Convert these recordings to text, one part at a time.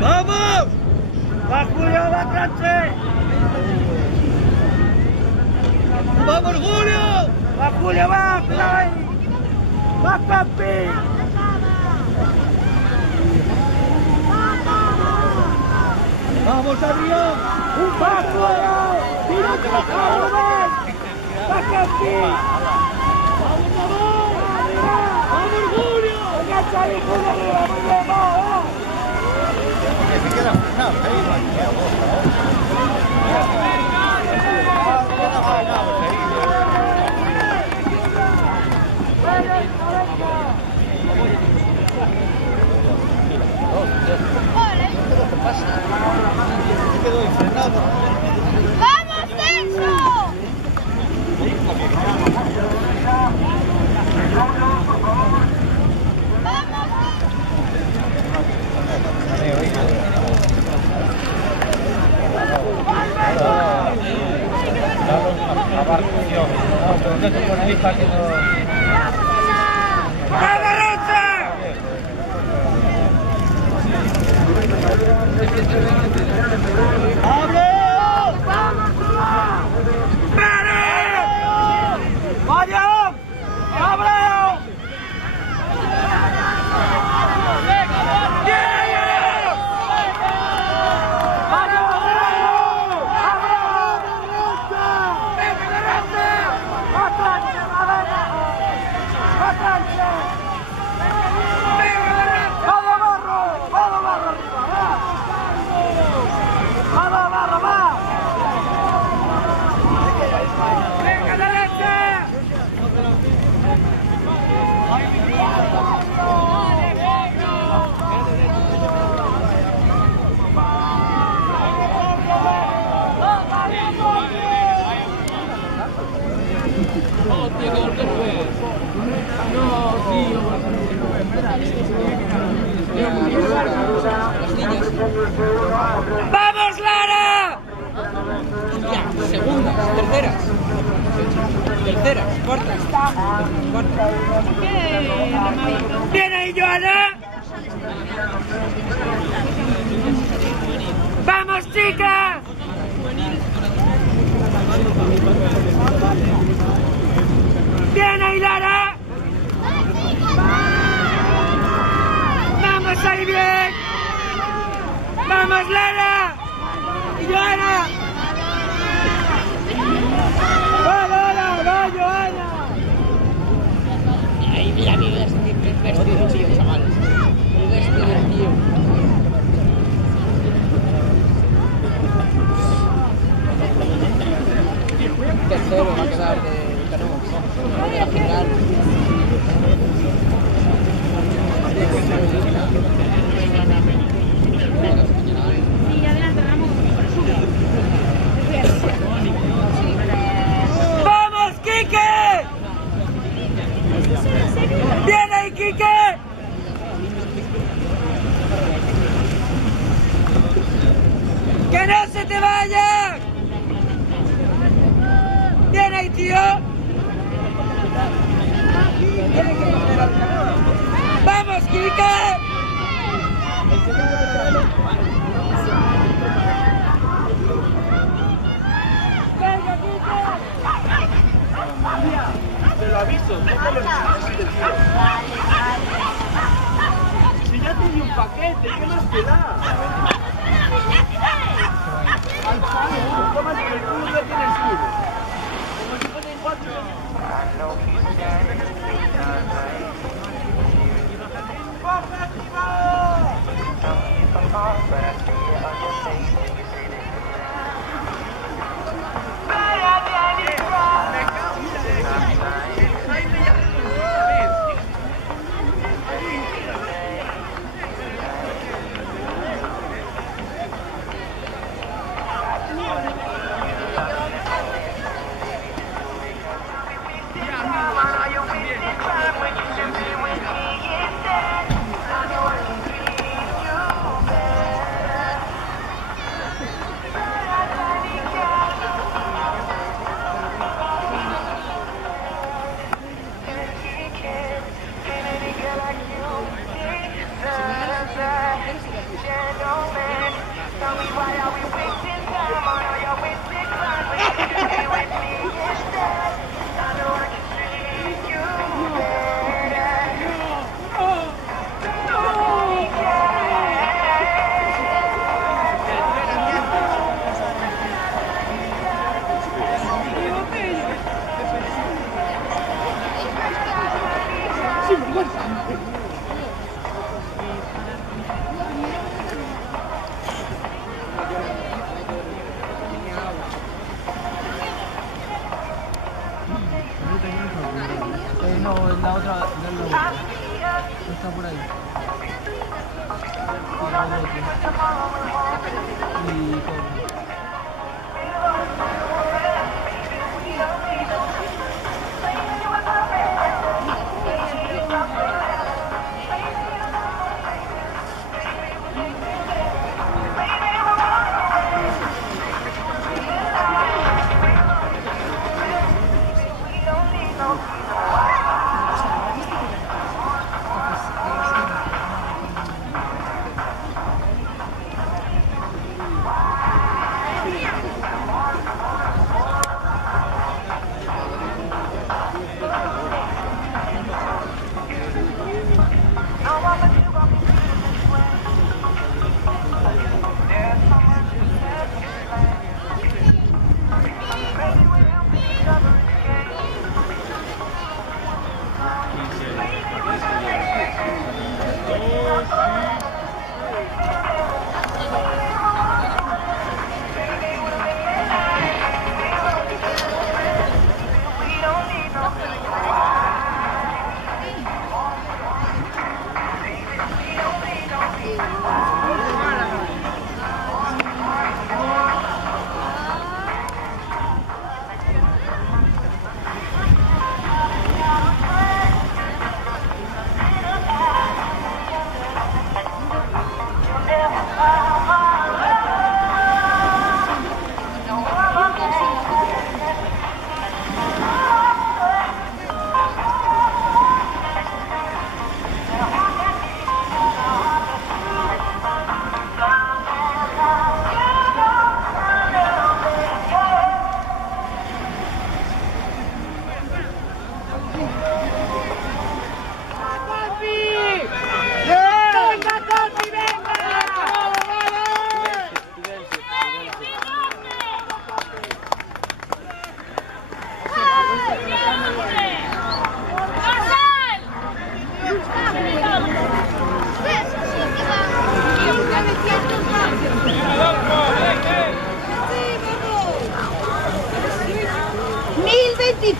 ¡Vamos! ¡Va Julio, va Tranche! ¡Vamos Julio! ¡Va Julio, va! ¡Va Campi! ¡Vamos Adrián! ¡Va Julio! ¡Tira que ¡va Campi! ¡Vamos Julio! ¡Venga Xavi, Julio arriba! ¡Muy bien, vamos! Se queda frenado, ahí no hay ¡Vamos, Celso! ¡Vamos, Lara! Ya, segundas, terceras, cuartas. ¡Bien ahí, Joana! ¡Vamos, chicas! ¡Bien ahí, Lara! ¡Vamos ahí bien! ¡Vamos, Lara! ¡Y Joana! ¡Va, Lara! ¡Va, Joana! Ahí, mira, el vestido, tío, chavales. El vestido, tío. Tercero va a quedar de Canoas. De la final. ¡Vamos, Quique! ¡Bien ahí, Quique! ¡Que no se te vaya! ¡Bien ahí, tío! ¡Vamos, Quique! ¡Venga, Quique! Te lo aviso, no te lo necesites. Si ya te di un paquete, ¿qué más te da? Al palo, tomas el culo que tienes culo. Como si fuesen 4. ¡Baja, activado! la otra, no está por ahí.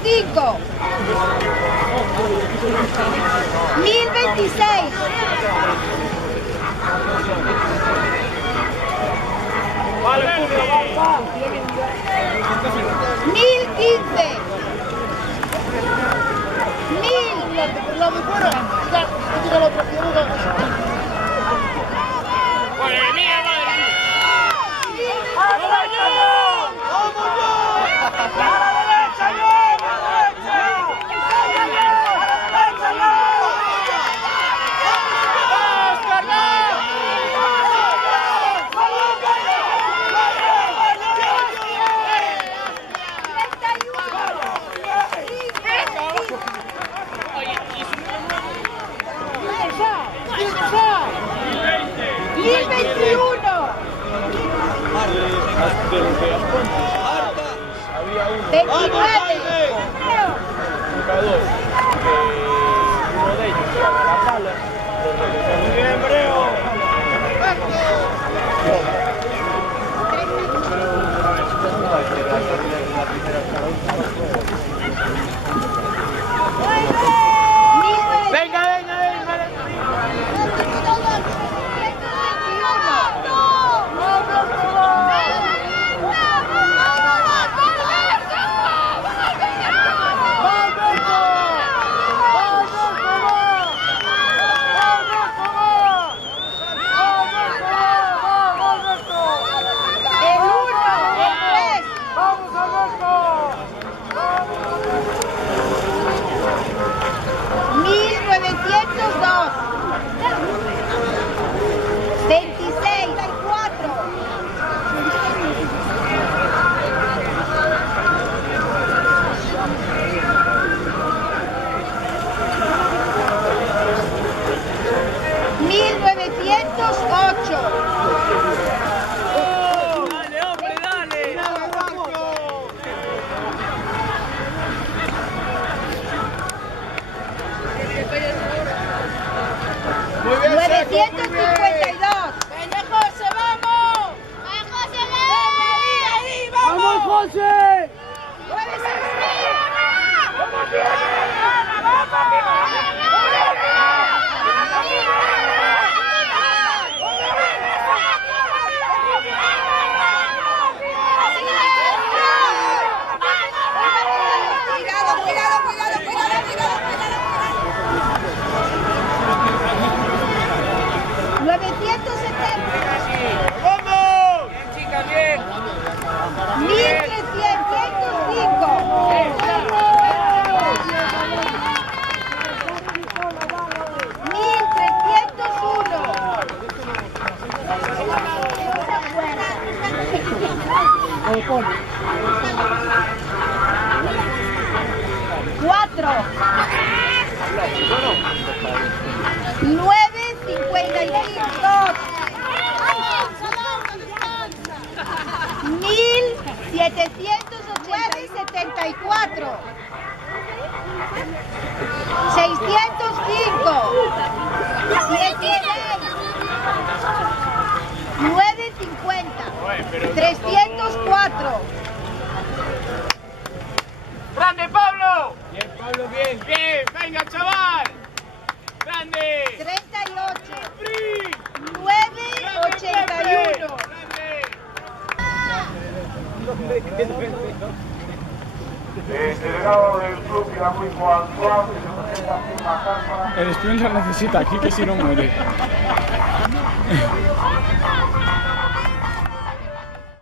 Y todo. ¡Vamos, José! ¡Vamos, 4. 9.55. 1.780.74. 605. 16. 9.50. 304. ¡Grande, Pablo! Bien, Pablo, bien. ¡Bien! ¡Venga, chaval! ¡Grande! 38. ¡Free! 9.81. Delegado del club Iramuico Actual, que se presenta aquí en la casa. El sponsor necesita aquí que si no muere.